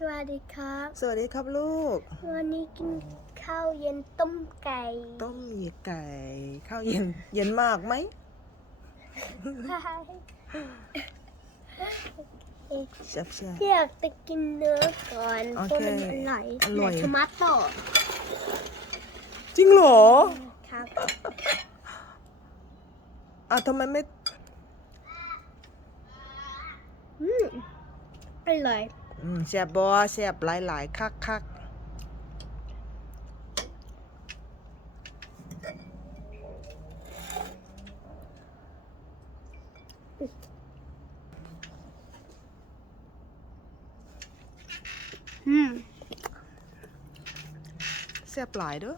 สวัสดีครับ สวัสดีครับลูก วันนี้กินข้าวเย็นต้มไก่ ต้มยไก่ ข้าวเย็น เย็นมากไหมแซ่บแซ่บอยากจะกินเนื้อก่อนโอเพราะเคมันอร่อยอร่อยไหนทมาโต้จริงเหรอครับอะทำไมไม่อืมอร่อย อืมแซ่บบอแซ่บหลายหลายๆคักคักอืมแซ่บหลายเด้อ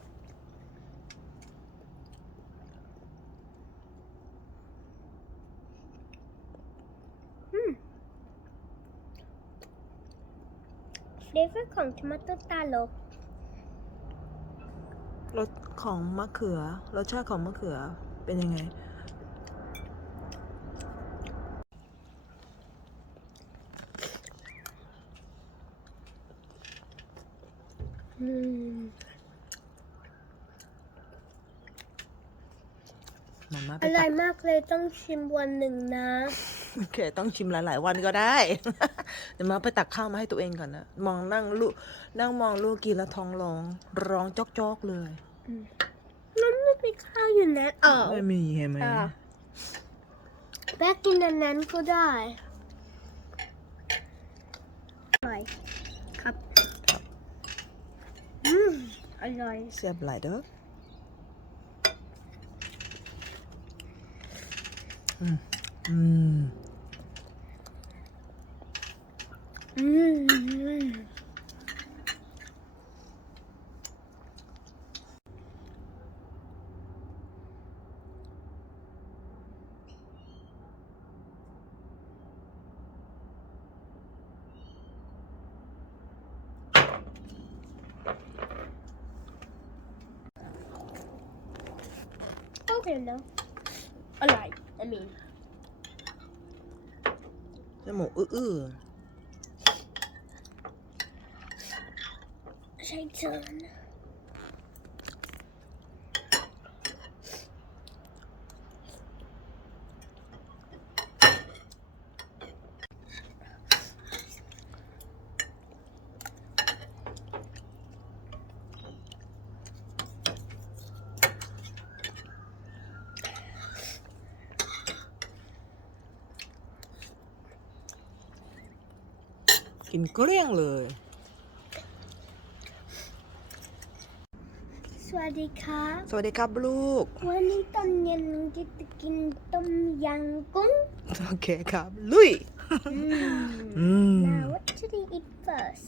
เฟเวอร์ของทมาโต้ตาโลกรสของมะเขือ รสชาติของมะเขือเป็นยังไง อืม มาม่าไปอร่ตัอยกมากเลยต้องชิมวันหนึ่งนะ โอเค ต้องชิมหลายๆวันก็ได้ เดี๋ยวมาไปตักข้าวมาให้ตัวเองก่อนนะ มองนั่งลูกนั่งมองลูกกินแล้วท้องร้อง ร้องจอกๆเลยมันไม่มีข้าวอยู่นะเออ ไม่มีเห็นไหมอะ แม่กินอันนั้นก็ได้อร่อยครับ อืมอร่อยแซ่บหลายเด้อ อืมอืมอืมโอเคนะอร่อย I mean จมูกอื้อ กินเกลี้ยงเลย สวัสดีครับสวัสดีครับลูก วันนี้ตอนเย็นน้องจะกินต้มยำกุ้ง โอเคครับ ลุย อืม Now what should I eat first?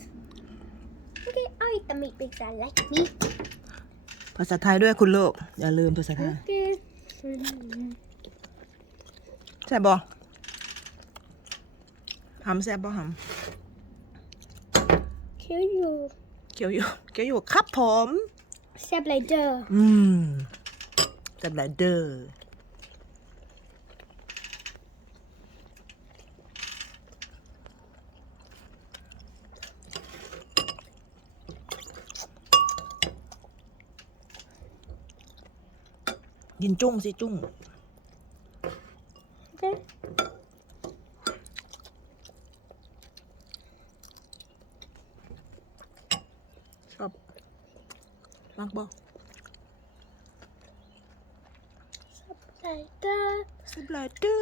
Okay, I'll eat the meat because I like meat. ภาษาไทยด้วยคุณลูก อย่าลืมภาษาไทย Okay. แซ่บบ่หำแซ่บบ่ห Kill you. ำเกี๊ยวอยู่เกี๊ยวอยู่ครับผม Step like that. อืมแซ่บหลายเด้อกินจุ้งสิจุ้ง Okay. ชอบ มากบ่ Like that. แซ่บหลายเด้อ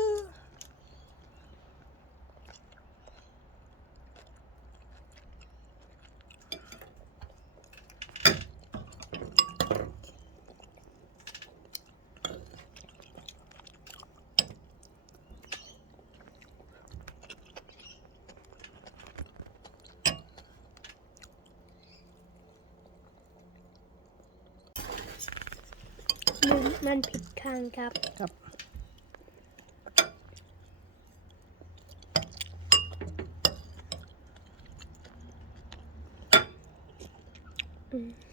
มัน มันผิดข้างครับ ครับอืม